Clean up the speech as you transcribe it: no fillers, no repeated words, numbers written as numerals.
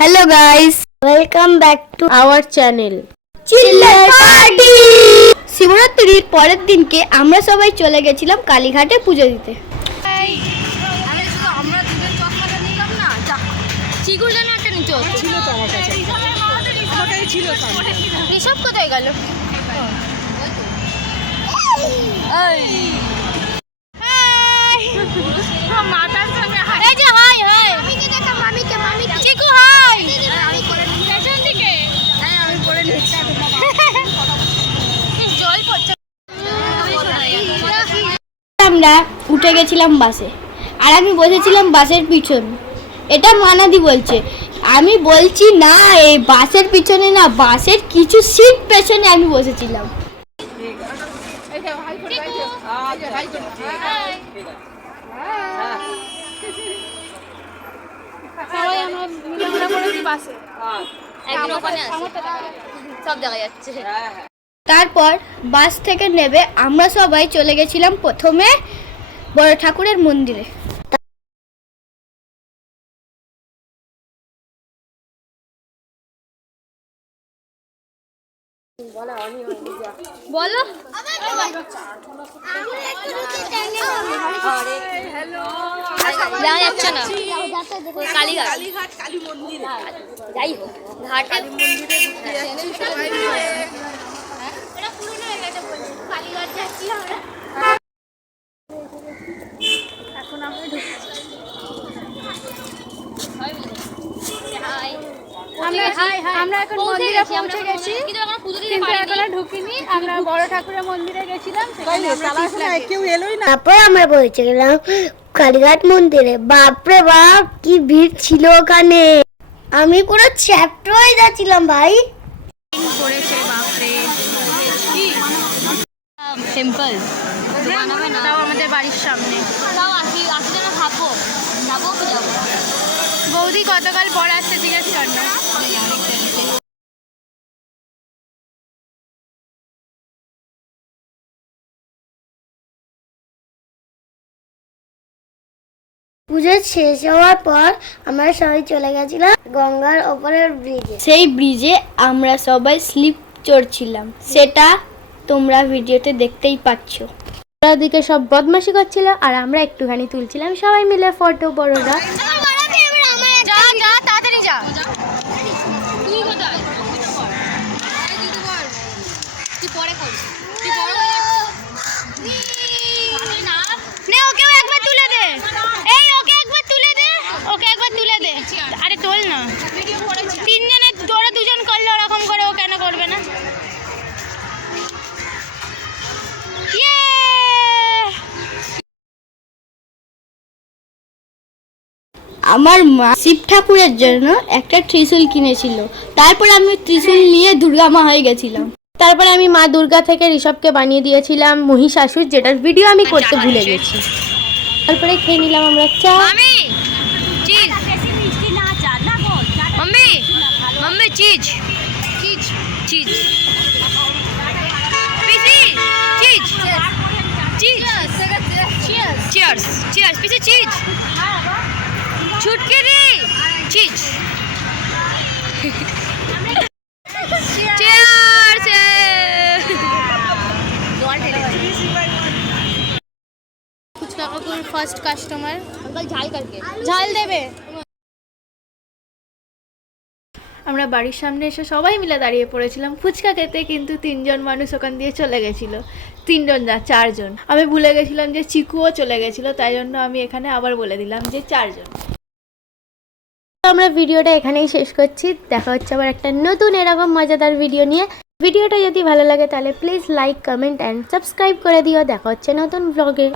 Hello guys, welcome back to our channel Chiller Party. শিবরাত্রির পরের দিনকে আমরা সবাই চলে গেছিলাম কালীঘাটে পুজো দিতে। আমরা দুজন চশমাটা নিলাম না, চিগুর যেন একটা নিচে ছিল তো আমার কাছে, ওটাই ছিল। এসব কোথায় গেল? মাথার সামনে এই যে হাই হাই মামিকে দেখা, মামিকে চিকু হাই আমি পেছন দিকে। হ্যাঁ আমি পড়ে নিচ্ছি, জল পড়ছে। আমরা উঠে গেছিলাম বাসে, আর আমি বসেছিলাম বাসের পিছন। এটা মানাদি বলছে, আমি বলছি না এই বাসের পিছনে না, বাসের কিছু সিট পেছনে আমি বসেছিলাম। সবাই আমরা মিলে পড়েছি বাসে, একদম ওখানে আছে, সব দেখা যাচ্ছে। তারপর বাস থেকে নেমে আমরা সবাই চলে গেছিলাম প্রথমে বড় ঠাকুরের মন্দিরে। বলো দেখা যাচ্ছে না, কালীঘাট কালী মন্দির, যাই হোক ঘাটে মন্দিরে ঘুরতে যাচ্ছি সবাই মিলে। এটা পুরনো হয়ে গেছে, বলছি কালীঘাট যাচ্ছি আমরা। এখন আমরা আমরা এখন মন্দিরে পৌঁছে গেছি, কিন্তু এখনো ঢুকিনি। আমরা বড় ঠাকুরের মন্দিরে গেছিলাম, তারপর আমরা পৌঁছে গেলাম কালীঘাট মন্দিরে। বাপরে বাপ কি ভিড় ছিল ওখানে, আমি পুরো চ্যাপ্টার হয়ে যাচ্ছিলাম ভাই। পড়েছে বাপরে, সিম্পল তাও আমাদের বাড়ির সামনে। তাও আসি যেন ভাববো যাবো কি যাবো। বৌদি কতকাল পর আসছে জিজ্ঞেস কর না। পুজো শেষ হওয়ার পর আমরা সবাই চলে গেছিলাম গঙ্গার ওপরের ব্রিজে। সেই ব্রিজে আমরা সবাই স্লিপ চড়ছিলাম, সেটা তোমরা ভিডিওতে দেখতেই পাচ্ছ। ওদিকে সব বদমাশি করছিল আর আমরা একটুখানি তুলছিলাম সবাই মিলে ফটো। বড়রা যা তাড়াতাড়ি যা। তুই কোথায়? তুই পরে কর, তুই বড় হয়ে না। নে ওকেও একবার তুলে দে, এই ওকে একবার তুলে দে, ওকে একবার তুলে দে। আরে তোল না, তিনজনে তোরা দুজন করলে ওরকম করে, ও কেন করবে না? আমার মা শিব ঠাকুরের জন্য একটা ত্রিশূল কিনেছিল, তারপর আমি ত্রিশূল নিয়ে দুর্গা মা হয়ে গেছিলাম। তারপরে আমি মা দুর্গা থেকে ঋষভকে বানিয়ে দিয়েছিলাম মহিষাসুর, যেটার ভিডিও আমি করতে ভুলে গেছি। তারপরে খেয়ে নিলাম আমরা চা। মামি cheese, mummy mummy cheese cheese cheese, পিসি চিজ চিজ, চিয়ার্স চিয়ার্স, পিসি চিজ, ছুটকে রে চিজ, চিয়ার্স। ফুচকা কাকুর ফার্স্ট কাস্টমার, अंकल झाल करके ঝাল দেবে। আমরা বাড়ির সামনে এসে সবাই মিলে দাঁড়িয়ে পড়েছিলাম ফুচকা খেতে, কিন্তু তিনজন মানুষ ওখান দিয়ে চলে গেছিল। তিনজন না, চারজন। আমি ভুলে গেছিলাম যে চিকুও চলে গেছিল, তাই জন্য আমি এখানে আবার বলে দিলাম যে চারজন। আমরা ভিডিওটা এখানেই শেষ করছি, দেখা হচ্ছে আবার একটা নতুন এরকম মজাদার ভিডিও নিয়ে। ভিডিওটা যদি ভালো লাগে তাহলে please like, comment and subscribe করে দিও। দেখা হচ্ছে নতুন ব্লগে।